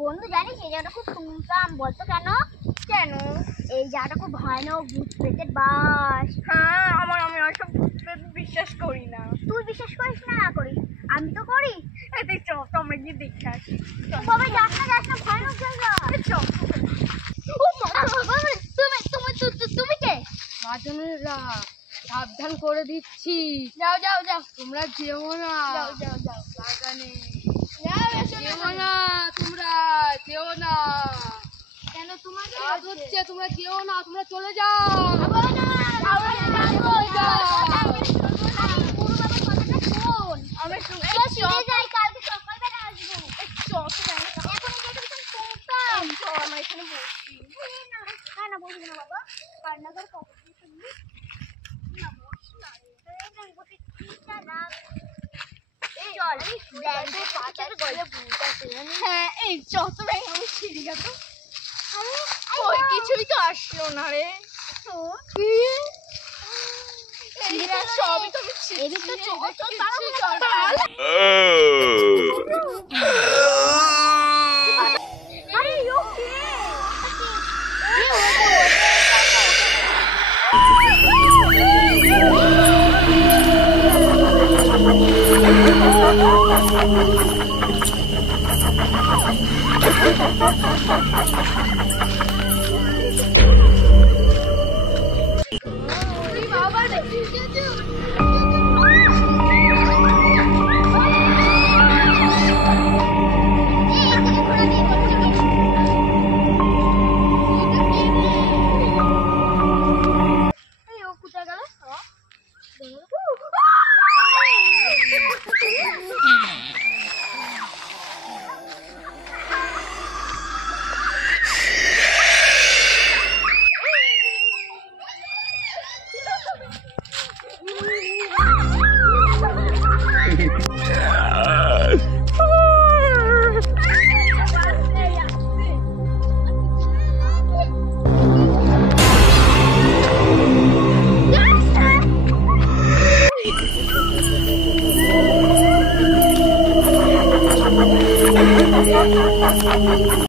বন্ধু জানিস এই জায়গাটা খুব শুনতাম, বলতো কেন? কেন? এই জায়গাটা খুব ভয়ানক, ভূত প্রেতের বাস। হ্যাঁ, আমি ওইসব বিশ্বাস করি না। তুই বিশ্বাস করিস না? না করিস, আমি তো করি। তুই চল, আমরা গিয়ে দেখে আসি। বাবা যাস না, ভয়ানক জায়গা। চল। ও মা, তুমি কে? বাজনেরা সাবধান করে দিচ্ছি, যাও যাও যাও তোমরা যেও না। যাও যাও যাও বাগানে যাও, এসো না। যেও না, তোমরা যেও না। কেন তোমার কি রাত হচ্ছে, তোমরা যেও না, তোমরা চলে যাও। আমি শুনে যাই, কালকে সকালবেলা আসবো। আমরা এখানে বসছি। না বলবি না বাবা, কান্নাকার কখন শুনবি না, বস না রে। চল ব্যাংকে পাচারে গলে ভূত আছে জানিস? হ্যাঁ, এই চত আমি ছিড়ি গেছে। ওই কিছুই তো আসলো না রে। তো এরা সবই তো আমি এদিক তো চল, চল, আরে ও কে? ছিড়ি